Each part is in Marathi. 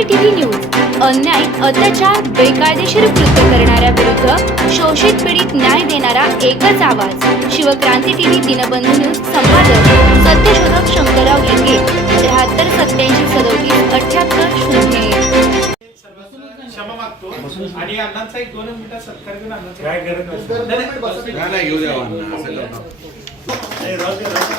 सीसीटीव्ही न्यूज अन्याय अत्याचार बेकायदेशीर कृत्य करणाऱ्या विरुद्ध शोषित पीडित न्याय देणारा एकच आवाज. शिवक्रांती टीव्ही दिनबंधू न्यूज संपादक सत्यशोधक शंकरराव लिंगे त्र्याहत्तर सत्याऐंशी सदोतीस अठ्याहत्तर शून्य क्षमा मागतो. आणि अण्णांचा एक दोन मिनिटात सत्कार घेऊन अण्णांचा काय गरज नाही. नाही, घेऊ द्या अण्णा, असं करू नका. नाही, राहू दे, राहू दे.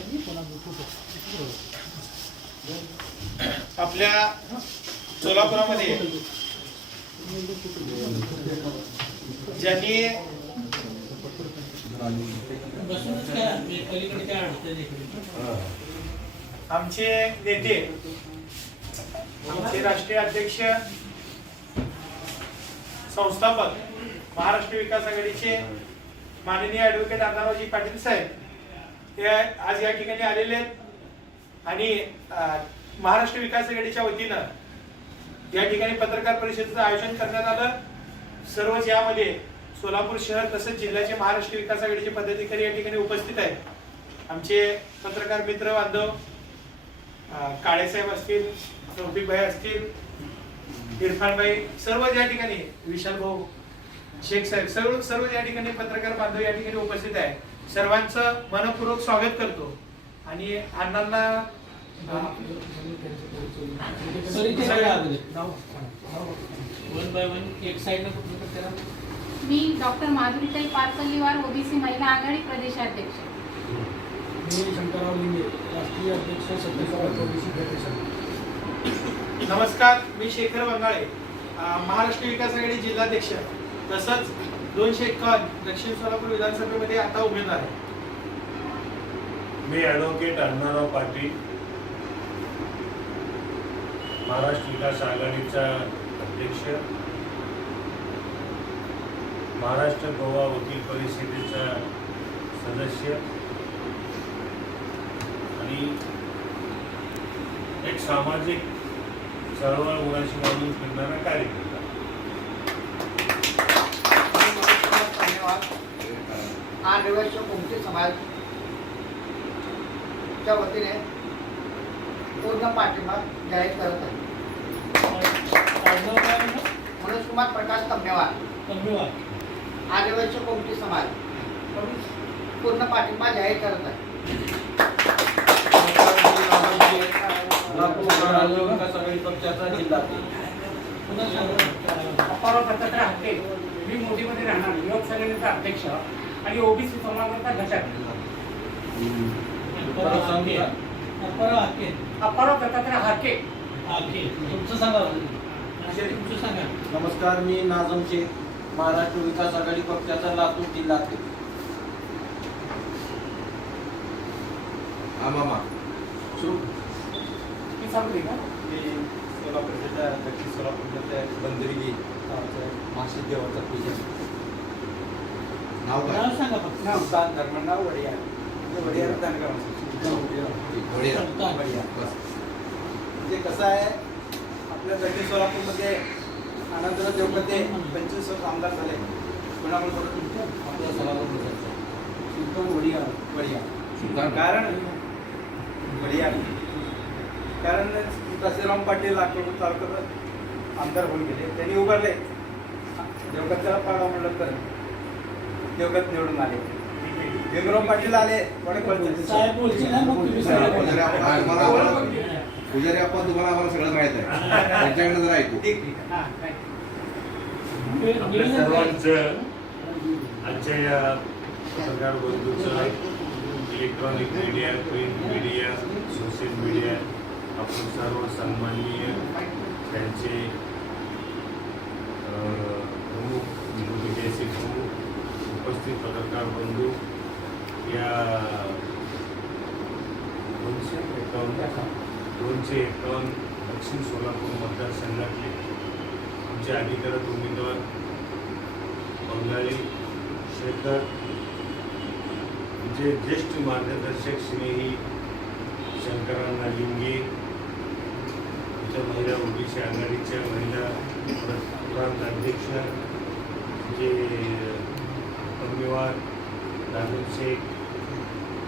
आपल्या सोलापुरामध्ये ज्यांनी आमचे नेते आमचे राष्ट्रीय अध्यक्ष संस्थापक महाराष्ट्र विकास आघाडीचे माननीय ॲडव्होकेट अण्णारावजी पाटील साहेब हे आज या ठिकाणी आलेले आहेत. आणि महाराष्ट्र विकास आघाडीच्या वतीनं या ठिकाणी पत्रकार परिषदेचं आयोजन करण्यात आलं. सर्वच यामध्ये सोलापूर शहर तसंच जिल्ह्याचे महाराष्ट्र विकास आघाडीचे पदाधिकारी या ठिकाणी उपस्थित आहेत. आमचे पत्रकार मित्र बांधव काळेसाहेब असतील रफिक भाई असतील इरफान भाई सर्व या ठिकाणी विशाल भाऊ शेख साहेब सर्व सर्व या ठिकाणी पत्रकार बांधव या ठिकाणी उपस्थित आहे सर्वांचं मनपूर्वक स्वागत करतो. आणि अण्णांना अं, वन बाय वन एक साइड करा? मी डॉक्टर माधुरीताई पारकल्लीवार ओबीसी महिला आघाडी प्रदेशाध्यक्ष. मी शंकरराव लिंगे राष्ट्रीय अध्यक्ष ओबीसी फेडरेशन. नमस्कार मी शेखर बंगाळे महाराष्ट्र विकास आघाडी जिल्हाध्यक्ष. तसंच दोनशे एकावन्न दक्षिण सोलापूर विधानसभेमध्ये आता उमेदवार आहे मी ॲडव्होकेट अण्णाराव पाटील महाराष्ट्र विकास आघाडीचा अध्यक्ष महाराष्ट्र गोवा वकील परिषदेचा सदस्य आणि एक सामाजिक चळवळ मुलाशी मानून फिरणारा कार्यकर्ता धन्यवाद आदिवासी कोणते समाज? च्या वतीने पूर्ण पाठिंबा जाहीर करत आहे. मनोज कुमार प्रकाश धन्यवाद आदिवासी कोणते समाज? पूर्ण पाठिंबा जाहीर करत आहे. अप्पाराव दत्तात्रय हाके मी मोदीमध्ये राहणार. युवक संघटनेचा अध्यक्ष. आणि ओबीसी समाजाचा घटक. अप्पाराव दत्तात्रय हाके. तुमचं सांगा तुमचं सांगा. नमस्कार मी नाझम शेख महाराष्ट्र विकास आघाडी पक्षाचा लातूर हा मी सांगते का? सोलापूरच्या दक्षिण सोलापूरच्या बंदरी मासिक देवाचा पूजा. नाव काय? नाव सांगा फक्त. सुलतान धर्मनाव वडिया वडिया रत्नाकर वडील. सुलतान. बस. म्हणजे कसं आहे आपल्या दक्षिण सोलापूरमध्ये आनंदराव देवकते पंचवीस वर्ष आमदार झाले. बघा आपल्या सोलापूर सुलतान वडिया वडिया. कारण वडिया कारण काशीराम पाटील अक्कलकोट तालुक्यात आमदार होऊन गेले. त्यांनी उभारले. देवगतला पाडा म्हणलं तर. देवगत निवडून आले. भीमराव पाटील आले पुजारी. आपण तुम्हाला पुजारी आपण तुम्हाला आम्हाला सगळं माहीत आहे. त्यांच्याकडनं जरा ऐकू. हा. आपल्या सर्वांचं आजच्या या पत्रकार बंधूचं electronic media print media social media आपण सर्व सन्माननीय त्यांचे प्रमुख विदेशी प्रमुख उपस्थित पत्रकार बंधू या दोनशे एकावन्न दोनशे एकावन्न दक्षिण सोलापूर मतदारसंघातले आमचे अधिकृत उमेदवार बंगाली शेखर आमचे ज्येष्ठ मार्गदर्शक स्नेही शंकरांना लिंगे आमच्या महिला ओबीसी आघाडीच्या महिला प्रांत अध्यक्ष जे पन्नीवार दादू शेख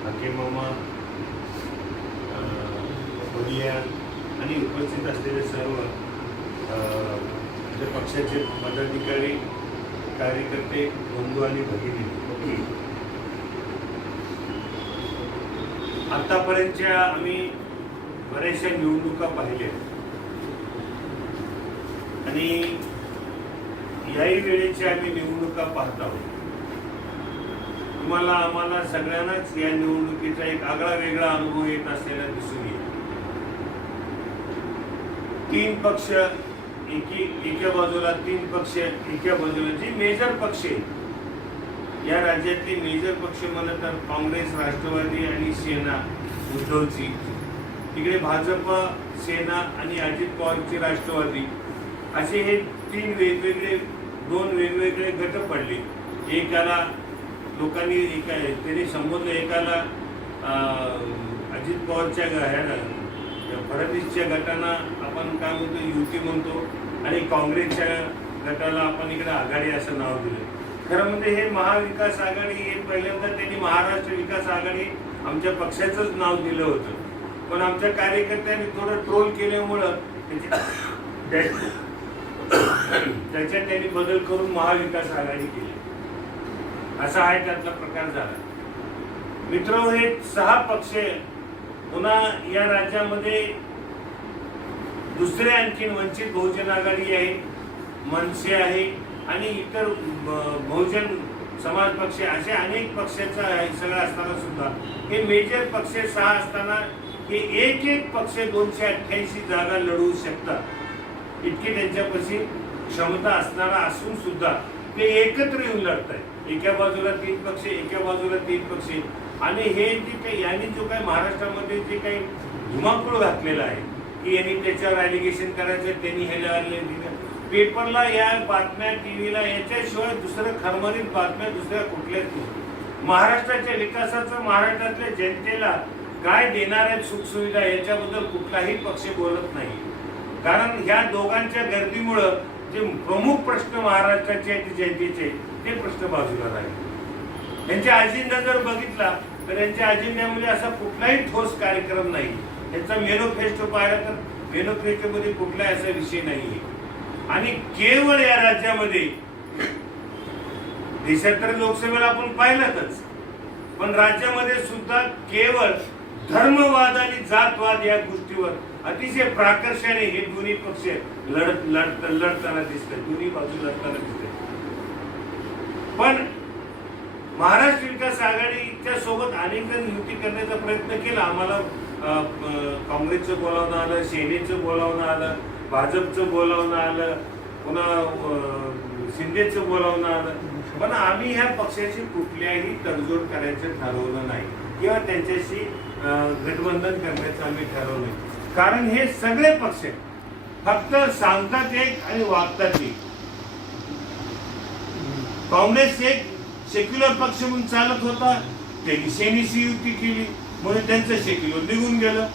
हाके मामा बलिया आणि उपस्थित असलेले सर्व पक्षाचे पदाधिकारी कार्यकर्ते बंधू आणि भगिनी. आतापर्यंतच्या आम्ही बऱ्याचशा निवडणुका पाहिल्या. आणि याही वेळेच्या आम्ही निवडणुका पाहत आहोत. तुम्हाला आम्हाला सगळ्यांनाच या निवडणुकीचा एक आगळा वेगळा अनुभव येत असलेला दिसून येईल. तीन पक्ष एकी एका बाजूला तीन पक्ष एका बाजूला जी मेजर पक्ष या राज्यातले मेजर पक्ष म्हणलं तर काँग्रेस राष्ट्रवादी आणि सेना उद्धवची तिकडे भाजप सेना आणि अजित पवारची राष्ट्रवादी. असे हे तीन वेगवेगळे दोन वेगवेगळे गट पडले. एकाला लोकांनी एका त्यांनी संबोधलं एकाला अजित पवारच्या ह्याला फडणवीसच्या गटांना आपण काय म्हणतो युती म्हणतो आणि काँग्रेसच्या गटाला आपण इकडे आघाडी असं नाव दिलं. खरं म्हणजे हे महाविकास आघाडी हे पहिल्यांदा त्यांनी महाराष्ट्र विकास आघाडी आमच्या पक्षाचंच नाव दिलं होतं. पण आमच्या कार्यकर्त्यांनी थोडं ट्रोल केल्यामुळं त्याच्या त्याच्यात त्यांनी बदल करून महाविकास आघाडी केली. असा हा त्यातला प्रकार झाला. मित्र हो, हे सहा पक्ष पुन्हा या राज्यामध्ये दुसरे आणखीन वंचित बहुजन आघाडी आहे मनसे आहे आणि इतर बहुजन समाज पक्ष असे अनेक पक्षाचा सगळं असताना सुद्धा. हे मेजर पक्ष सहा असताना हे एक एक पक्ष दोनशे अठ्ठ्याऐंशी जागा लढवू शकतात. इतकी त्यांच्यापाशी क्षमता असणारा असून सुद्धा ते एकत्र येऊन लढत आहेत एका बाजूला तीन पक्ष एका बाजूला तीन पक्ष. आणि हे जे काही यांनी जो काही महाराष्ट्रामध्ये जे काही धुमाकूळ घातलेला आहे की यांनी त्याच्यावर ॲलिगेशन करायचं त्यांनी हे दिलं. पेपरला या बातम्या टीव्हीला याच्याशिवाय दुसरं खरमरीत बातम्या दुसऱ्या कुठल्याच नाही. महाराष्ट्राच्या विकासाचं महाराष्ट्रातल्या जनतेला काय देणार आहेत सुखसुविधा याच्याबद्दल कुठलाही पक्ष बोलत नाही. कारण ह्या दोघांच्या गर्दीमुळं जे प्रमुख प्रश्न महाराष्ट्राचे आहेत ते प्रश्न बाजूला राहिले. यांच्या अजेंडा जर बघितला तर यांच्या अजेंड्यामध्ये असा कुठलाही ठोस कार्यक्रम नाही. यांचा मेनोफेस्टो पाहिला तर मेनोफेस्टोमध्ये कुठलाही असा विषय नाहीये. आणि केवळ या राज्यामध्ये देशात तर लोकसभेला आपण पाहिलातच. पण राज्यामध्ये सुद्धा केवळ धर्मवाद आणि जातवाद या गोष्टीवर अतिशय प्राकर्षाने हे दोन्ही पक्ष लढत लढत लढताना दिसतात दोन्ही बाजू लढताना दिसतात पण महाराष्ट्र विकास आघाडीच्या सोबत अनेक युती करण्याचा प्रयत्न केला. आम्हाला काँग्रेसचं बोलावणं आलं सेनेचं बोलावणं आलं भाजपचं बोलावणं आलं पुन्हा शिंदेचं बोलावणं आलं. पण आम्ही ह्या पक्षाशी कुठल्याही तडजोड करायचं ठरवलं नाही. किंवा त्यांच्याशी गठबंधन करण्याचं आम्ही ठरवलं नाही. कारण हे सगळे पक्ष फक्त सांगतात एक आणि वागतात एक. काँग्रेस एक सेक्युलर पक्ष म्हणून चालत होता त्यांनी सेनेशी युती केली म्हणून त्यांचं सेक्युलर निघून गेलं.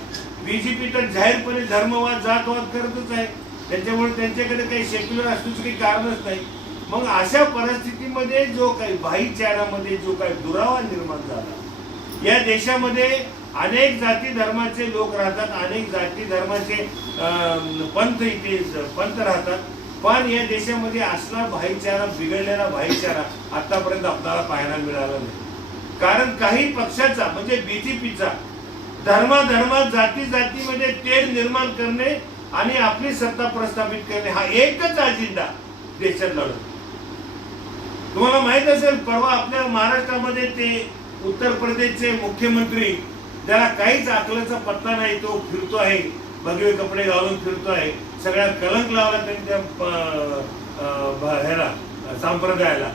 बीजेपी तर जाहीरपणे धर्मवाद जातवाद करतच आहे. त्याच्यामुळे त्यांच्याकडे काही सेक्युलर असण्याचं काही कारणच नाही. मग अशा परिस्थितीमध्ये जो काही भाईचारामध्ये जो काही दुरावा निर्माण झाला या देशामध्ये अनेक जाती धर्माचे लोक राहतात अनेक जाती धर्माचे अं, पंथ इथे पंथ राहतात. पण या देशामध्ये असला भाईचारा बिघडलेला भाईचारा आतापर्यंत आपल्याला पाहायला मिळाला नाही. कारण काही पक्षाचा म्हणजे बीजेपीचा धर्माधर्मात जाती जातीमध्ये तेढ निर्माण करणे आणि आपली सत्ता प्रस्थापित करणे हा एकच अजेंडा देशात लढतो तुम्हाला माहीत असेल परवा आपल्या महाराष्ट्रामध्ये ते उत्तर प्रदेशचे मुख्यमंत्री त्याला काहीच आकलाचा पत्ता नाही तो फिरतो आहे. भगवे कपडे घालून फिरतो आहे. सगळ्यात कलंक लावला त्यांनी त्या अं, ह्याला संप्रदायाला.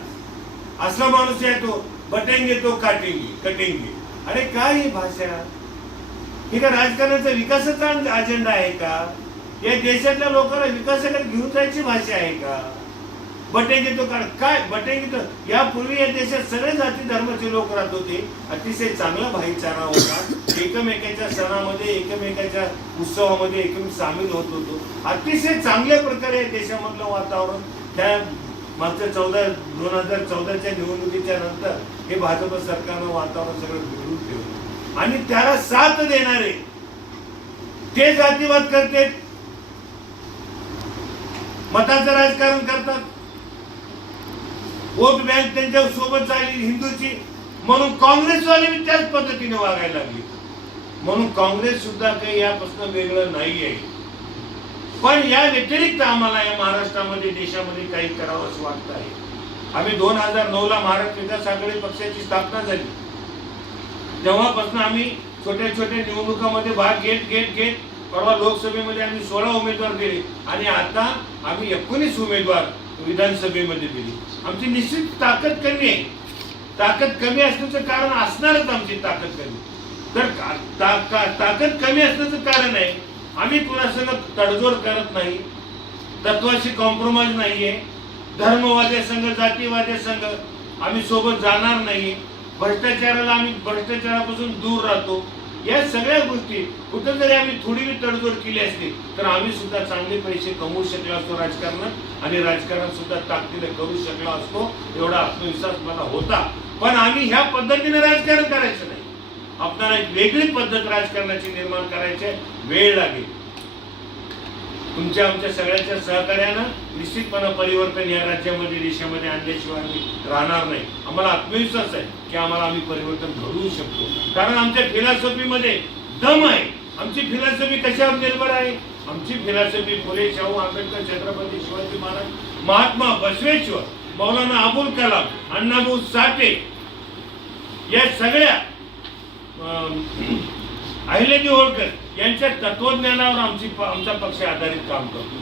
असला माणूस आहे तो बटेंगे तो काटेंगे कटेंगे. अरे काय ही भाषा? हे का राजकारणाचा विकासाचा अजेंडा आहे का? या देशातल्या लोकांना विकासाकडे घेऊन जायची भाषा आहे का? बटे तो कारण काय? बटे घेतो. यापूर्वी या देशात सगळे जाती धर्माचे लोक राहत होते. अतिशय चांगला भाईचारा होता. एकमेकाच्या सणामध्ये एकमेकाच्या उत्सवामध्ये एकमेक सामील होत होतो. अतिशय चांगल्या प्रकारे या देशामधलं वातावरण त्या मागच्या चौदा दोन हजार चौदाच्या निवडणुकीच्या नंतर हे भाजप सरकारनं वातावरण सगळं बिघडून ठेवलं. आणि त्याला साथ देणारे ते जातीवाद करते मताचं राजकारण करतात. वोट बँक त्यांच्यासोबत झाली हिंदूची म्हणून काँग्रेसवाले बी त्याच पद्धतीने वागायला लागली. म्हणून काँग्रेस सुद्धा काही यापासून वेगळं नाही आहे पण या व्यतिरिक्त आम्हाला या महाराष्ट्रामध्ये देशामध्ये काही करावं असं वाटत आहे. आम्ही दोन हजार नऊ ला महाराष्ट्र विकास आघाडी पक्षाची स्थापना झाली. तेव्हापासून आम्ही छोट्या छोट्या निवडणुकामध्ये भाग घेत घेत घेत परवा लोकसभेमध्ये आम्ही सोळा उमेदवार दिले. आणि आता आम्ही एकोणीस उमेदवार विधानसभेमध्ये दिली. आमची निश्चित ताकद कमी आहे. ताकद कमी असण्याचं कारण असणारच आमची ताकद कमी. तर ताकद कमी असण्याचं कारण आहे आम्ही कुणासंग तडजोड करत नाही तत्वाशी कॉम्प्रोमाइज नाहीये धर्मवाद्या संघ जातीवाद्या संघ आम्ही सोबत जाणार नाही भ्रष्टाचाराला आम्ही भ्रष्टाचारापासून दूर राहतो या सगळ्या गोष्टी कुठं जरी आम्ही थोडी बी तडजोड केली असती तर आम्ही सुद्धा चांगले पैसे कमवू शकलो असतो राजकारणात आणि राजकारण सुद्धा ताकदीने करू शकलो असतो एवढा आत्मविश्वास मला होता. पण आम्ही ह्या पद्धतीने राजकारण करायचं नाही. आपल्याला एक वेगळी पद्धत राजकारणाची निर्माण करायची वेळ लागेल. तुमच्या आमच्या सगळ्यांच्या सहकार्यानं निश्चितपणे परिवर्तन या राज्यामध्ये देशामध्ये आणल्याशिवाय आम्ही राहणार नाही. आम्हाला आत्मविश्वास आहे की आम्हाला आम्ही परिवर्तन घडवू शकतो. कारण आमच्या फिलॉसॉफीमध्ये दम आहे. आमची फिलॉसॉफी कशावर निर्भर आहे? आमची फिलॉसॉफी फुले शाहू आंबेडकर छत्रपती शिवाजी महाराज महात्मा बसवेश्वर मौलाना अबुल कलाम अण्णाभाऊ साठे या सगळ्या अं, होळकर यांच्या तत्वज्ञानावर आमची आमचा पक्ष आधारित काम करतो.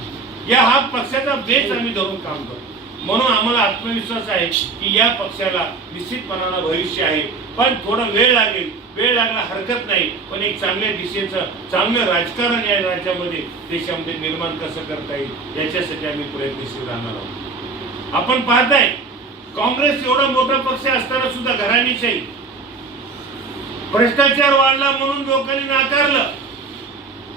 या हा पक्षाचा बेस आम्ही धरून काम करतो. म्हणून आम्हाला आत्मविश्वास आहे की या पक्षाला निश्चितपणानं भविष्य आहे. पण थोडा वेळ लागेल. वेळ लागला हरकत नाही. पण एक चांगल्या दिशेचं चांगलं राजकारण या राज्यामध्ये देशामध्ये निर्माण कसं करता येईल याच्यासाठी आम्ही प्रयत्नशील राहणार आहोत. आपण पाहताय काँग्रेस एवढा मोठा पक्ष असताना सुद्धा घराणीशाही. भ्रष्टाचार वाढला म्हणून लोकांनी नाकारलं.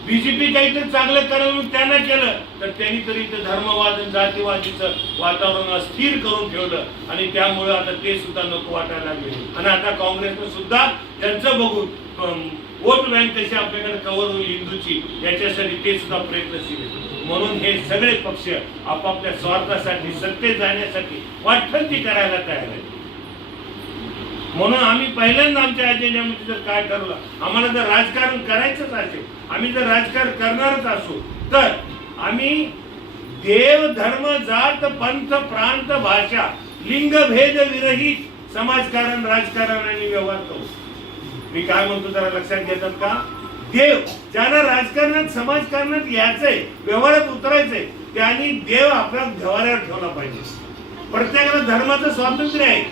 बीजेपी काहीतरी चांगलं करावं त्यांना केलं तर त्यांनी तरी इथं धर्मवाद आणि जातीवादीचं वातावरण अस्थिर करून ठेवलं. आणि त्यामुळे आता ते सुद्धा नको वाटायला लागले. आणि आता काँग्रेसनं सुद्धा त्यांचं बघून वोट बँक कशी आपल्याकडे कव्हर होईल हिंदूची याच्यासाठी ते सुद्धा प्रयत्नशील म्हणून हे सगळे पक्ष आपापल्या स्वार्थासाठी सत्तेत जाण्यासाठी वाटतं ती करायला तयार आहेत. म्हणून आम्ही पहिल्यांदा आमच्या अजेंड्यामध्ये जर काय ठरवलं आम्हाला जर राजकारण करायचंच असेल आम्ही जर राजकारण करणारच असू तर आम्ही देव धर्म जात पंथ प्रांत भाषा लिंग भेद विरहित समाजकारण राजकारण आणि व्यवहार करू. मी काय म्हणतो जरा लक्षात घेतात का? देव ज्यांना राजकारणात समाजकारणात यायचंय व्यवहारात उतरायचंय त्यांनी देव आपल्या घवाऱ्यावर ठेवला पाहिजे. प्रत्येकाला धर्माचं स्वातंत्र्य आहे.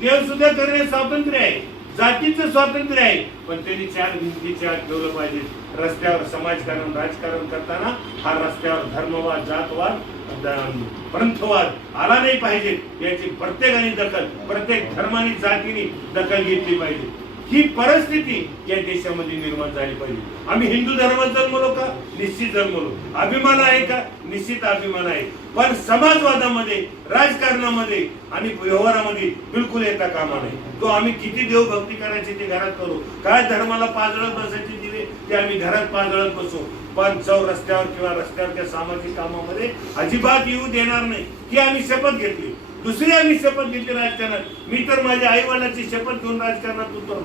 देव सुद्धा करण्याचं स्वातंत्र्य आहे. जातीचं स्वातंत्र्य आहे. पण त्यांनी चार भिंतीच्या आत ठेवलं पाहिजे. रस्त्यावर समाजकारण राजकारण करताना हा रस्त्यावर धर्मवाद जातवाद द- पंथवाद आला नाही पाहिजे. याची प्रत्येकाने दखल प्रत्येक धर्माने जातीने दखल घेतली पाहिजे. ही परिस्थिती या देशामध्ये निर्माण झाली पाहिजे. आम्ही हिंदू धर्मात जन्मलो का? निश्चित जन्मलो. अभिमान आहे का? निश्चित अभिमान आहे. पण समाजवादामध्ये राजकारणामध्ये आणि व्यवहारामध्ये बिलकुल येता कामा नाही तो आम्ही किती देवभक्ती करायची ते घरात करू. काय धर्माला पाजळत बसायचे दिले ते आम्ही घरात पाजळत बसू. पण चौ रस्त्यावर किंवा रस्त्यावरच्या सामाजिक कामामध्ये अजिबात येऊ देणार नाही. ही आम्ही शपथ घेतली. दुसरी आम्ही शपथ घेतली राजकारणात. मी तर माझ्या आई वडिलांची शपथ घेऊन राजकारणात उतरलो.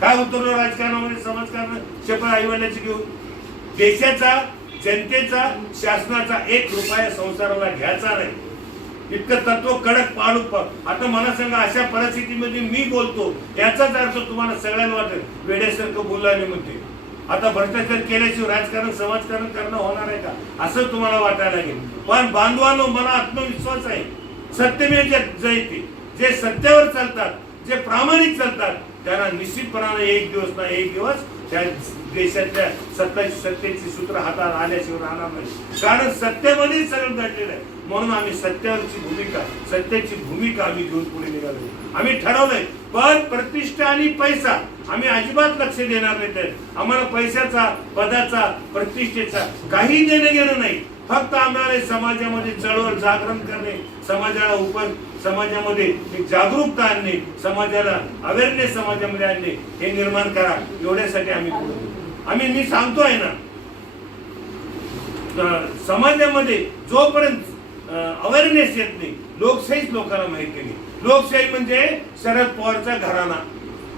काय उतरलो राजकारणामध्ये? समाजकारण शपथ आई वडिलांची घेऊन. देशाचा जनतेचा शासनाचा एक रुपया संसाराला घ्यायचा नाही. इतकं तत्व कडक पाळू पा आता मला सांगा अशा परिस्थितीमध्ये मी बोलतो याचाच अर्थ तुम्हाला सगळ्यांना वाटेल. वेड्यासारखं बोलल्याने म्हणते. आता भ्रष्टाचार केल्याशिवाय राजकारण समाजकारण करणं होणार आहे का? असं तुम्हाला वाटायला लागेल. पण बांधवानो मला आत्मविश्वास आहे. सत्यमेव जयती. जयते जे सत्यावर चालतात जे प्रामाणिक चालतात त्यांना निश्चितपणाने एक दिवस ना एक दिवस त्या देशातल्या सत्ता सत्तेची सूत्र हातात आल्याशिवाय राहणार नाही. कारण सत्तेमध्ये सगळं घडलेलं आहे. म्हणून आम्ही सत्यावरची भूमिका सत्याची भूमिका आम्ही घेऊन पुढे निघालो. आम्ही ठरवलंय पद प्रतिष्ठा आणि पैसा. आम्ही अजिबात लक्ष देणार नाही तर आम्हाला पैशाचा पदाचा प्रतिष्ठेचा काही देणं घेणं नाही. फक्त आम्हाला समाजामध्ये चळवळ जागरण करणे समाजाला उपर समाजामध्ये एक जागरूकता आणणे समाजाला अवेअरनेस समाजामध्ये आणणे हे निर्माण करा. एवढ्यासाठी आम्ही आम्ही मी सांगतोय ना समाजामध्ये जोपर्यंत अवेअरनेस येत नाही लोकशाहीच लोकांना माहिती नाही. लोकशाही म्हणजे शरद पवारचा घराणा.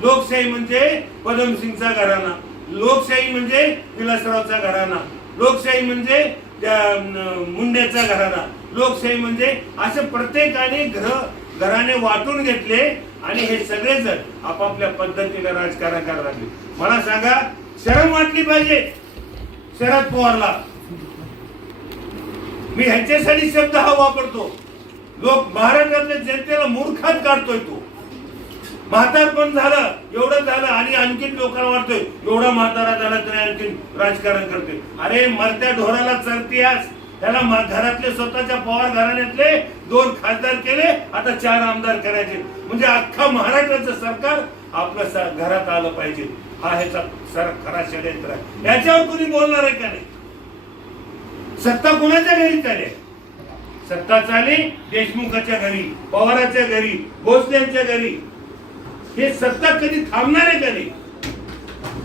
लोकशाही म्हणजे पदमसिंगचा घराणा. लोकशाही म्हणजे विलासरावचा घराणा. लोकशाही म्हणजे त्या मुंड्याचा घराणा. लोकशाही म्हणजे असे प्रत्येकाने घर घराने वाटून घेतले आणि हे सगळेजण आपापल्या पद्धतीने राजकारण करायला लागले. मला सांगा शरम वाटली पाहिजे? शरद पवारला. मी ह्याच्यासाठी शब्द हा वापरतो. लोक महाराष्ट्रातल्या जनतेला मूर्खात काढतोय तो. म्हातारपण झालं एवढं झालं आणि आणखीन लोकांना वाटतोय एवढा म्हातारा झाला तरी आणखीन राजकारण करतोय. अरे मरत्या ढोराला चरतीयास त्याला घरातले स्वतःच्या पवार घराण्यातले दोन खासदार केले आता चार आमदार करायचे. म्हणजे अख्खा महाराष्ट्राचं सरकार आपलं घरात आलं पाहिजे. हा ह्याचा सर खरा षडयंत्र आहे. याच्यावर कुणी बोलणार आहे का नाही? सत्ता कोणाच्या घरी चालेल? सत्ता चाले देशमुखाच्या घरी पवाराच्या घरी भोसल्यांच्या घरी. हे सत्ता कधी थांबणार आहे का नाही?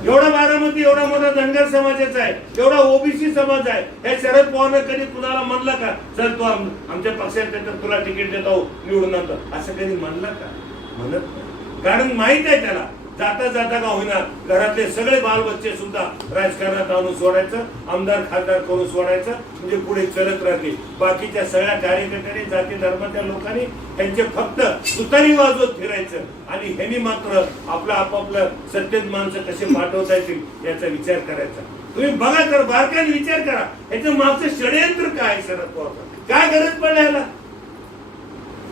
एवढा बारामती एवढा मोठा धनगर समाजाचा आहे एवढा ओबीसी समाज आहे. हे शरद पवारनं कधी कुणाला म्हणलं का? चल तू आमच्या पक्षात तर तुला तिकीट देतो निवडून आणतो. असं कधी म्हणलं का? म्हणत कारण माहीत आहे त्याला. जाता जाता का होईना घरातले सगळे बालबच्चे सुद्धा राजकारणात आणून सोडायचं आमदार खासदार करून सोडायचं म्हणजे पुढे चलत राहतील. बाकीच्या सगळ्या कार्यकर्त्यांनी जाती धर्माच्या लोकांनी त्यांचे फक्त सुतारी वाजवत फिरायचं आणि ह्यांनी मात्र आपलं आपापलं सत्तेत माणसं कसे पाठवता येतील याचा विचार करायचा. तुम्ही बघा तर बारकाने विचार करा याचं मागचं षडयंत्र काय आहे शरद पवारचं काय गरज पडल्या ह्याला?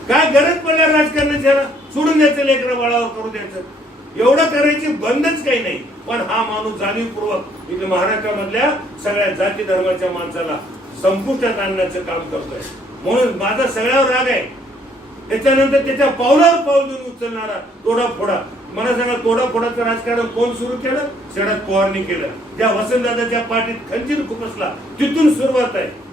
काय गरज पडल्या राजकारणाच्या सोडून द्यायचं लेकरं बाळावर करू द्यायचं. एवढं करायची बंदच काही नाही. पण हा माणूस जाणीवपूर्वक इथे महाराष्ट्रामधल्या सगळ्या जाती धर्माच्या माणसाला संपुष्टात आणण्याचं काम करतोय. म्हणून माझा सगळ्यावर राग आहे. त्याच्यानंतर त्याच्या पावलावर पाऊल देऊन उचलणारा तोडाफोडा. मला सांगा तोडाफोडाचं राजकारण कोण सुरू केलं? शरद पवारनी केलं. ज्या वसंतदादाच्या पाठीत खंजीर खुपसला तिथून सुरुवात आहे.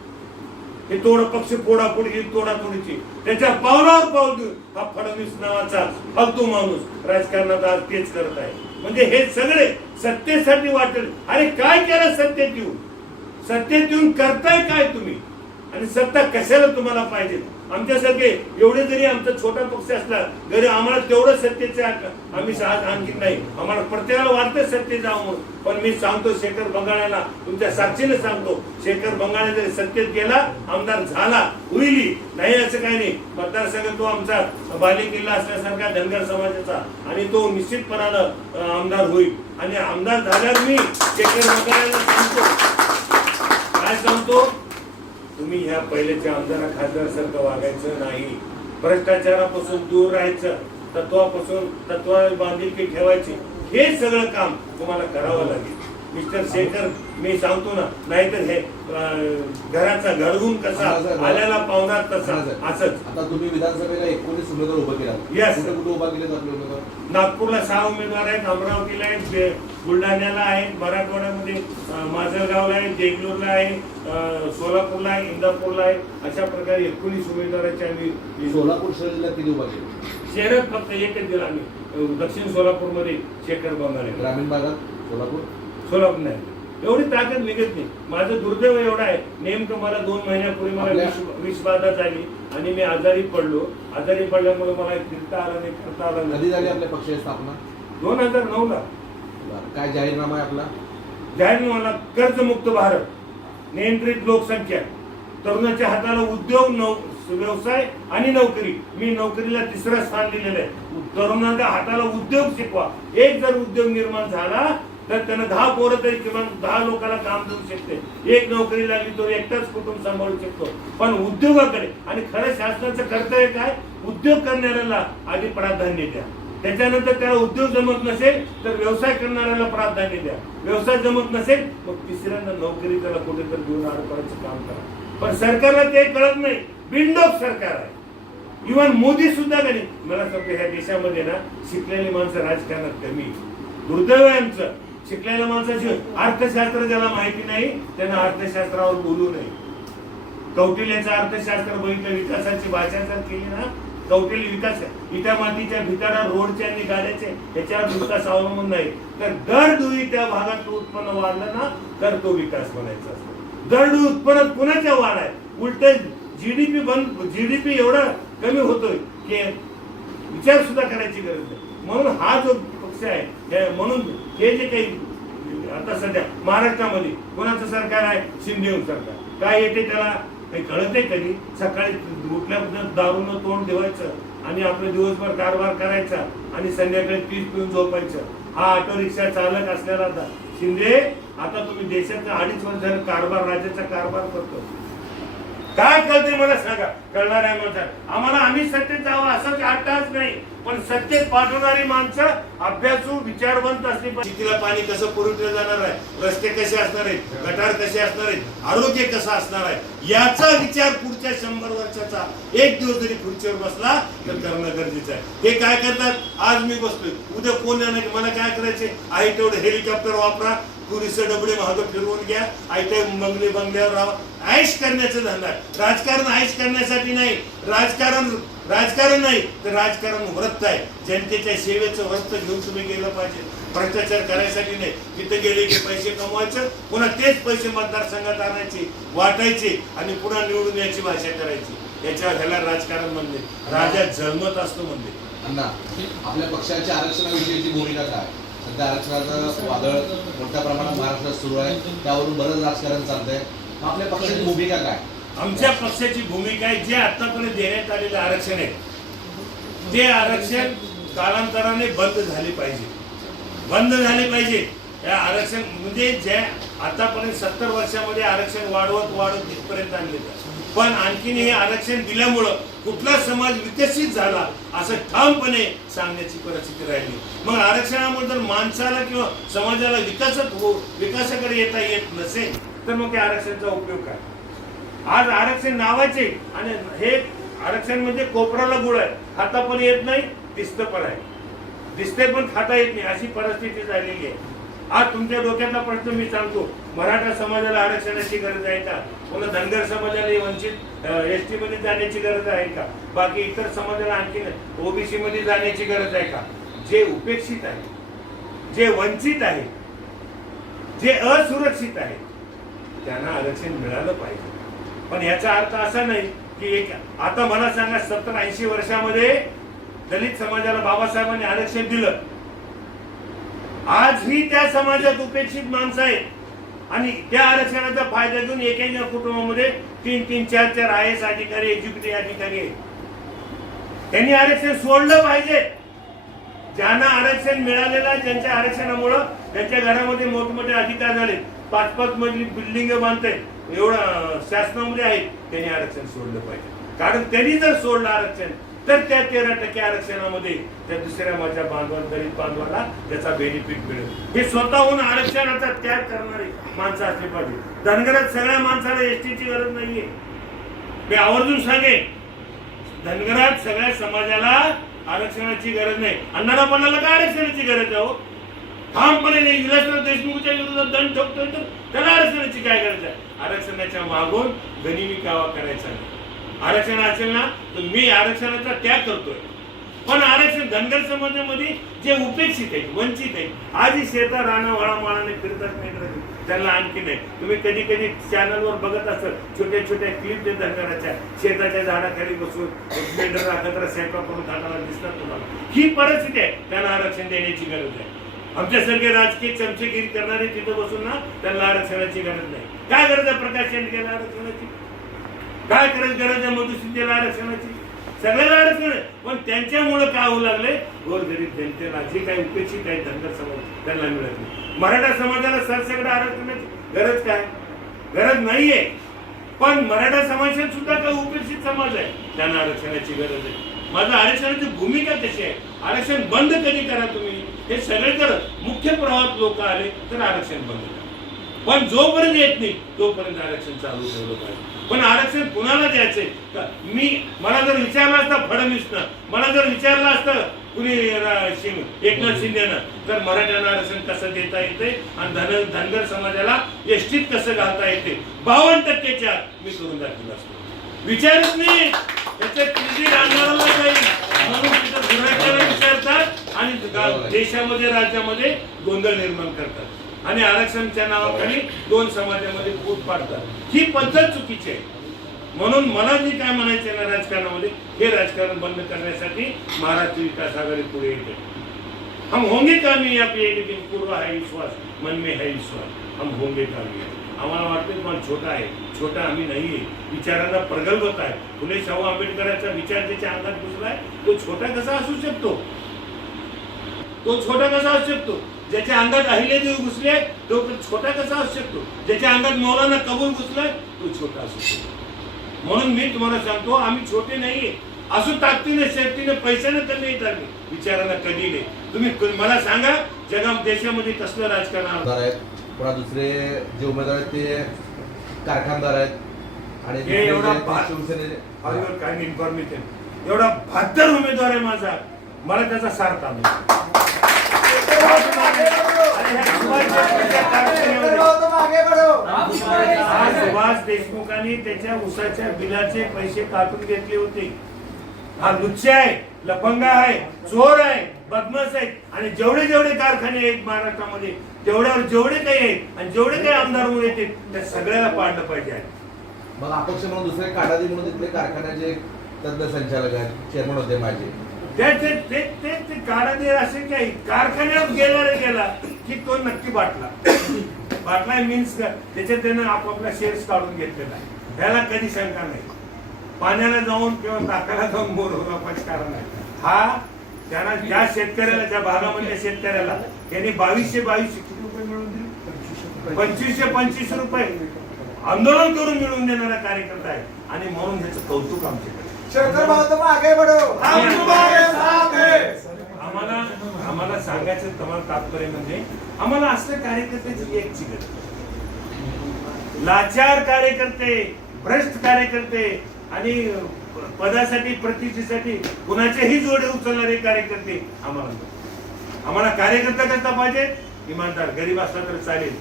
हे तोड पक्ष पोडापोडी ही तोडातोडीची त्याच्या पावलावर पाऊल देऊन हा फडणवीस नावाचा फालतू माणूस राजकारणात आज तेच करत आहे. म्हणजे हे सगळे सत्तेसाठी वाटेल. अरे काय केलं सत्तेत येऊन? सत्तेत येऊन करताय काय तुम्ही? आणि सत्ता कशाला तुम्हाला पाहिजे? आमच्यासारखे एवढे जरी आमचा छोटा पक्ष असला तरी आम्हाला तेवढं सत्तेचे आम्ही साथ आणखी नाही. आम्हाला प्रत्येकाला वाटतं सत्य जावं म्हणून. पण मी सांगतो शेखर बंगाळ्याला तुमच्या साक्षीने सांगतो शेखर बंगाळे जरी सत्तेत गेला आमदार झाला होईल नाही असं काही नाही. मतदारसंघ तो आमचा बालेकिल्ला असल्यासारखा धनगर समाजाचा. आणि तो निश्चितपणानं आमदार होईल. आणि आमदार झाल्यावर मी शेखर बंगाळ्याला सांगतो. काय सांगतो? तुम्ही ह्या पहिल्याच्या आमदार खासदारासारखं वागायचं नाही. भ्रष्टाचारापासून दूर राहायचं तत्वापासून तत्वा बांधिलकी ठेवायची हे सगळं काम तुम्हाला करावं लागेल. मिस्टर शेखर मी सांगतो ना नाहीतर हे घराचा घरगुण कसा आल्याला पावणार तसा असंच. आता तुम्ही विधानसभेला एकोणीस उमेदवार उभे केला Yes. कुठे कुठे उभा केले आपले उमेदवार? नागपूरला सहा उमेदवार आहेत अमरावतीला आहेत बुलढाण्याला आहेत मराठवाड्यामध्ये माजलगावला आहे देगलूरला आहे सोलापूरला आहे इंदापूरला आहे अशा प्रकारे एकोणीस उमेदवारांची आम्ही सोलापूर शहर जिल्ह्यात किती उभा केले शहरात फक्त एकच दिला आम्ही. दक्षिण सोलापूरमध्ये शेखर बंगाले ग्रामीण भागात सोलापूर? सोलापूर नाही. एवढी ताकद निघत नाही. माझं दुर्दैव एवढं आहे. नेमकं मला दोन महिन्यापूर्वी मला विष विषबाधा झाली आणि मी आजारी पडलो. आजारी पडल्यामुळे मला फिरता आला नाही करता आला कधी नाही झाली आपल्या पक्षाची स्थापना? दोन हजार नऊ ला. काय जाहीरनामा आहे आपला? जाहीरनामा कर्जमुक्त भारत. नियंत्रित लोकसंख्या. तरुणाच्या हाताला उद्योग नौ व्यवसाय आणि नोकरी. मी नोकरीला तिसरं स्थान दिलेलं आहे. तरुणाच्या हाताला उद्योग शिकवा. एक जर उद्योग निर्माण झाला तर त्यांना दहा पोरं तरी किमान दहा लोकांना काम देऊ शकते. एक नोकरी लागली तो एकटाच कुटुंब सांभाळू शकतो. पण उद्योगाकडे आणि खरं शासनाचं कर्तव्य काय? उद्योग करणाऱ्याला आधी प्राधान्य द्या. त्याच्यानंतर त्याला उद्योग जमत नसेल तर व्यवसाय करणाऱ्याला प्राधान्य द्या. व्यवसाय जमत नसेल मग तिसऱ्यांदा नोकरी त्याला कुठेतरी देऊन अडकवायचं काम करा. पण सरकारला ते कळत नाही. बिनडोक सरकार आहे. इव्हन मोदी सुद्धा गणित मला सांगतो ह्या देशामध्ये ना शिकलेली माणसं राजकारणात कमी. दुर्दैव आहे आमचं. शिकलेल्या माणसाची अर्थशास्त्र ज्याला माहिती नाही त्यांना अर्थशास्त्रावर बोलू नये. कौटिल्याचं अर्थशास्त्र बघितलं विकासाची भाषा जर केली ना कौटिल्य विकास इटा मातीच्या भितारा रोडचे आणि गाड्याचे याच्यावर विकास अवलंबून नाही. तर दरदुई त्या भागात उत्पन्न वाढलं ना तर तो विकास म्हणायचा असतो. दर उत्पन्न कुणाच्या वाढ आहे? उलट जीडीपी बंद जीडीपी एवढा कमी होतोय की विचार सुद्धा करायची गरज नाही. म्हणून हा जो पक्ष आहे हे- म्हणून हे जे काही आता सध्या महाराष्ट्रामध्ये कोणाचं सरकार आहे? शिंदे सरकार. काय येते त्याला? काही कळत आहे कधी. सकाळी उठल्यापासून दारून तोंड देवायचं आणि आपलं दिवसभर कारभार करायचा आणि संध्याकाळी पीस पिऊन झोपायचं. हा ऑटो रिक्षा चालक असलेला आता शिंदे आता तुम्ही देशाचा अडीच वर्ष झालं कारभार राज्याचा कारभार करतो काय कळते मला सांगा? कळणाऱ्या माणसाला आम्हाला. आम्ही सत्तेत जावं असंच आठच नाही. पण सत्तेत पाठवणारी माणसं अभ्यासू विचारवंत असली पाहिजे. तिला पाणी कसं पुरवलं जाणार आहे? रस्ते कसे असणार आहेत? गटार कसे असणार आहेत? आरोग्य कसं असणार आहे? याचा विचार पुढच्या शंभर वर्षाचा. एक दिवस जरी खुर्चीवर बसला तर करणं गरजेचं आहे. हे काय करतात? आज मी बसतोय उद्या कोण येणार? मला काय करायचे आहे तेवढं हेलिकॉप्टर वापरा. पुरीचे डबडे महाग फिरवून घ्या. आयत्या बंगले बंगल्यावर राहा. ऐश करण्याचं धंदा राजकारण ऐश करण्यासाठी नाही. राजकारण राजकारण नाही तर राजकारण व्रत आहे. जनतेच्या सेवेचं व्रत घेऊन तुम्ही गेलं पाहिजे. भ्रष्टाचार करायसाठी नाही. तिथे गेले की पैसे कमवायचं पुन्हा तेच पैसे मतदारसंघात आणायचे वाटायचे आणि पुन्हा निवडून याची भाषा करायची. याच्या ह्याला राजकारण म्हणले. राजा जन्मत असतो म्हणले. आपल्या पक्षाच्या आरक्षणाविषयीची भूमिका काय? सध्या आरक्षणाचं वादळ मोठ्या प्रमाणात महाराष्ट्रात सुरू आहे. त्यावरून बरंच राजकारण चालतंय. आपल्या पक्षाची भूमिका काय? आमच्या पक्षाची भूमिका आहे जे आतापर्यंत देण्यात आलेलं आरक्षण आहे ते आरक्षण कालांतराने बंद झाले पाहिजे. बंद झाले पाहिजे. या आरक्षण म्हणजे जे आतापर्यंत सत्तर वर्षामध्ये आरक्षण वाढवत वाढवत तिथपर्यंत आणले पण आणखीन हे आरक्षण दिल्यामुळं कुठला समाज विकसित झाला असं ठामपणे सांगण्याची परिस्थिती राहिली. मग आरक्षणामुळे जर माणसाला किंवा समाजाला विकासत हो विकासाकडे येता येत नसेल तर मग त्या आरक्षणाचा उपयोग काय? आज आरक्षण नावाचे आणि हे आरक्षण म्हणजे कोपराला गुळ आहे. खाता पण येत नाही दिसतं पण आहे. दिसते पण खाता येत नाही अशी परिस्थिती झालेली आहे. आज तुमच्या डोक्यातला प्रश्न मी सांगतो. मराठा समाजाला आरक्षणाची गरज आहे का? पुन्हा धनगर समाजाला वंचित एस टी मध्ये जाण्याची गरज आहे का? बाकी इतर समाजाला आणखी ओबीसी मध्ये जाण्याची गरज आहे का? जे उपेक्षित आहे जे वंचित आहे जे असुरक्षित आहे त्यांना आरक्षण मिळालं पाहिजे. पण याचा अर्थ असा नाही की एक आता मला सांगा सत्तर ऐंशी वर्षामध्ये दलित समाजाला बाबासाहेबांनी आरक्षण दिलं. आजही त्या समाजात उपेक्षित माणसं आहेत. आणि त्या आरक्षणाचा फायदा घेऊन एकेका कुटुंबामध्ये तीन तीन चार चार आय एस अधिकारी एक्झिक्युटिव्ह अधिकारी आहेत. त्यांनी आरक्षण सोडलं पाहिजे. ज्यांना आरक्षण मिळालेलं आहे ज्यांच्या आरक्षणामुळं त्यांच्या घरामध्ये मोठमोठे अधिकार झाले पाच पाच मजली बिल्डिंग बांधतायत एवढं शासनामध्ये आहेत त्यांनी आरक्षण सोडलं पाहिजे. कारण त्यांनी जर सोडलं आरक्षण तर त्या तेरा टक्के आरक्षणामध्ये त्या दुसऱ्या माझ्या बांधवाला दलित बांधवाला त्याचा बेनिफिट मिळेल. हे स्वतःहून आरक्षणाचा त्याग करणारे माणसं असले पाहिजे. धनगरात सगळ्या माणसाला एसटीची गरज नाहीये. मी आवर्जून सांगेन धनगरात सगळ्या समाजाला आरक्षणाची गरज नाही. अण्णाला पणाला काय आरक्षणाची गरज आहे हो? ठामपणे नाही विलासराव देशमुखच्या विरोधात दंड ठोकतोय तर त्याला आरक्षणाची काय गरज आहे? आरक्षणाच्या मागून गनिमी कावा करायचा नाही. आरक्षण असेल ना तर मी आरक्षणाचा त्याग करतोय. पण आरक्षण धनगर समाजामध्ये जे उपेक्षित आहेत वंचित आहेत आजही शेतात राणा वाळा माळाने फिरतात नाही त्यांना आणखी नाही. तुम्ही कधी कधी चॅनलवर बघत असाल छोट्या छोट्या क्लिप ते धनगराच्या शेताच्या झाडाखाली बसून मेंढर एकत्र स्वयंपाक करून खाताना दिसतात तुम्हाला. ही परिस्थिती आहे. त्यांना आरक्षण देण्याची गरज आहे आमच्यासारखे राजकीय चमचेगिरी करणारे तिथं बसून ना त्यांना आरक्षणाची गरज नाही. काय गरज आहे प्रकाश शेंडकेला आरक्षणाची? काय करत गरज आहे मधुसिद्धीला आरक्षणाची? सगळ्याला आरक्षण आहे. पण त्यांच्यामुळे काय होऊ लागले? गोरगरीब जनतेला जे काही उपेक्षित आहे धनगर समाज त्यांना मिळत नाही. मराठा समाजाला सरसकट आरक्षणाची गरज काय? गरज नाहीये. पण मराठा समाजात सुद्धा काही उपेक्षित समाज आहे. त्यांना आरक्षणाची गरज आहे. माझं आरक्षणाची भूमिका कशी आहे? आरक्षण बंद कधी करा तुम्ही? हे सगळीकडे मुख्य प्रवाहात लोक आले तर आरक्षण बंद करा. पण जोपर्यंत येत नाही तोपर्यंत आरक्षण चालू ठेवलं पाहिजे. पण आरक्षण कुणाला द्यायचंय का मी मला जर विचारलं असतं फडणवीसनं मला जर विचारलं असतं कुणी एकनाथ शिंदेनं तर मराठ्यांना आरक्षण कसं देता येते आणि धन धनगर समाजाला एसटीत कसं घालता येते? बावन्न टक्केच्या मी करून दाखवलं असतो. विचारच नाही. त्याचं क्रेडिट आणणाऱ्याला जाईल. म्हणून तिथं विचारतात आणि देशामध्ये राज्यामध्ये गोंधळ निर्माण करतात. आणि आरक्षणच्या नावाखाली दोन समाजामध्ये फूट पाडतात. ही पद्धत चुकीची आहे. म्हणून मला जे काय म्हणायचे ना राजकारणामध्ये? हे राजकारण बंद करण्यासाठी महाराष्ट्र विकास आघाडी पुढे येते. हम होंगे कामी या लेकिन पूर्व है विश्वास मन में है विश्वास. हम होंगे कामी. आम्हाला वाटतं पण छोटा आहे. छोटा आम्ही नाही आहे. विचारांना प्रगल्भत आहे. फुले शाहू आंबेडकरांचा विचार त्याच्या अंगात घुसलाय तो छोटा कसा असू शकतो? तो छोटा कसा असू शकतो? ज्याच्या अंगात अहिल्यादेवी घुसले तो छोटा कसा असू शकतो? ज्याच्या अंगात मौलाना कबूल घुसलाय तो छोटा असू शकतो. म्हणून मी तुम्हाला सांगतो आम्ही छोटे नाहीये. असू ताकदीने सेफ्टीने पैशाने कमी येत आम्ही. विचारांना कधी नाही. तुम्ही मला सांगा जगा देशामध्ये कसलं राजकारण आहेत. पुन्हा दुसरे जे उमेदवार आहेत ते कारखानदार आहेत. आणि हे एवढा काइन इन्फॉर्मेशन एवढा बहात्तर उमेदवार आहे माझा. मला त्याचा सार्थ आला सुभाष देशमुखांनी त्याच्या उसाच्या बिलाचे पैसे काटून घेतले होते. हा लुच्चे आहे लफंगा आहे चोर आहे बदमाश आहे. आणि जेवढे जेवढे कारखाने आहेत महाराष्ट्रामध्ये तेवढ्यावर जेवढे काही आहेत आणि जेवढे काही आमदार म्हणून येतील त्या सगळ्याला पाडलं पाहिजे आहे. मग अपक्ष म्हणून दुसरे काढादी म्हणून तिथले कारखान्याचे तज्ञ संचालक आहेत चेअरमन होते माझे. ते ते ते ते असे काही कारखान्यात गेला रे गेला की तो नक्की बाटला. बाटला मीन्स त्याच्यात त्यानं आपापला शेअर्स काढून घेतलेला आहे. त्याला कधी शंका नाही. पाण्याला जाऊन किंवा ताकाला जाऊन बोर कारण आहे. हा त्यांना ज्या शेतकऱ्याला ज्या भागामधल्या शेतकऱ्याला त्यांनी बावीसशे बावीसशे किती रुपये मिळवून दिले? पंचवीसशे पंचवीस रुपये. आंदोलन करून मिळवून देणारा कार्यकर्ता आहे. आणि म्हणून ह्याचं कौतुक आमच्याकडे आम्हाला आम्हाला सांगायचं तुम्हाला तात्पर्य म्हणजे आम्हाला असल्या कार्यकर्त्याची एक चिकट लाचार कार्यकर्ते भ्रष्ट कार्यकर्ते आणि पदासाठी प्रतिष्ठेसाठी कुणाचेही जोडे उचलणारे कार्यकर्ते आम्हाला. आम्हाला कार्यकर्ता करता पाहिजे इमानदार गरीब असला तर चालेल.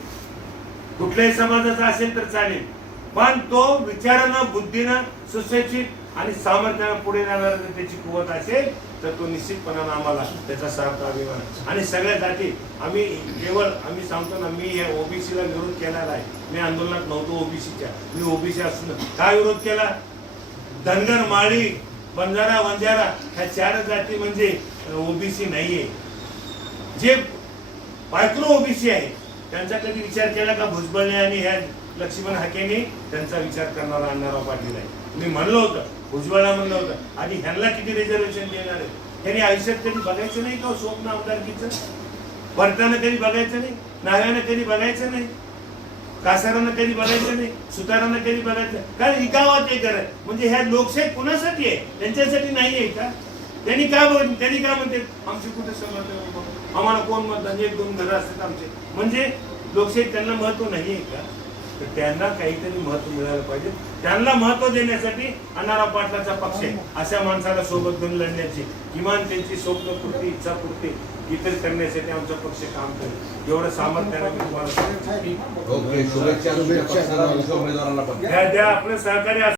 कुठल्याही समाजाचा असेल तर चालेल. पण तो विचारानं बुद्धीनं सुशिक्षित आणि सामर्थ्यानं पुढे जाणार जर त्याची कुवत असेल तर तो निश्चितपणानं आम्हाला त्याचा सार्थ अभिमान. आहे. आणि सगळ्या जाती आम्ही केवळ आम्ही सांगतो ना मी या ओबीसीला विरोध केलेला आहे. मी आंदोलनात नव्हतो ओबीसीच्या. मी ओबीसी असून काय विरोध केला? धनगर माळी बंजारा वंजारा ह्या चार जाती म्हणजे ओबीसी नाहीये. जे मायक्रो ओबीसी आहे त्यांचा कधी विचार केला का भुजबळने आणि ह्या लक्ष्मण हाकेने त्यांचा विचार करणारा अण्णाराव पाटील आहे. मी म्हणलं होतं भुजबळला म्हणलं होतं आणि ह्यांना किती रिझर्वेशन देणार आहे? त्यांनी आयुष्यात कधी बघायचं नाही का हो स्वप्न आमदारकीचं? भरताना कधी बघायचं नाही? नाव्यानं कधी बघायचं नाही? कासारांना कधी बघायचं नाही? सुतारांना कधी बघायचं कारण ही गावात एक म्हणजे ह्या लोकशाही कुणासाठी आहे? त्यांच्यासाठी नाही आहे का? त्यांनी काय बघ त्यांनी काय म्हणते आमचे कुठे समज आम्हाला कोण मतदान? एक दोन घरं असतात आमचे. म्हणजे लोकशाही त्यांना महत्त्व नाही आहे का? तर त्यांना काहीतरी महत्त्व मिळालं पाहिजे. त्यांना महत्त्व देण्यासाठी अण्णाराव पाटलाचा पक्ष आहे. अशा माणसाला सोबत घेऊन लढण्याची किमान त्यांची स्वप्नपूर्ती इच्छापूर्ती इतर करण्यासाठी आमचा पक्ष काम करेल. एवढं सामर्थ्यानं मी तुम्हाला द्या द्या आपलं सहकार्य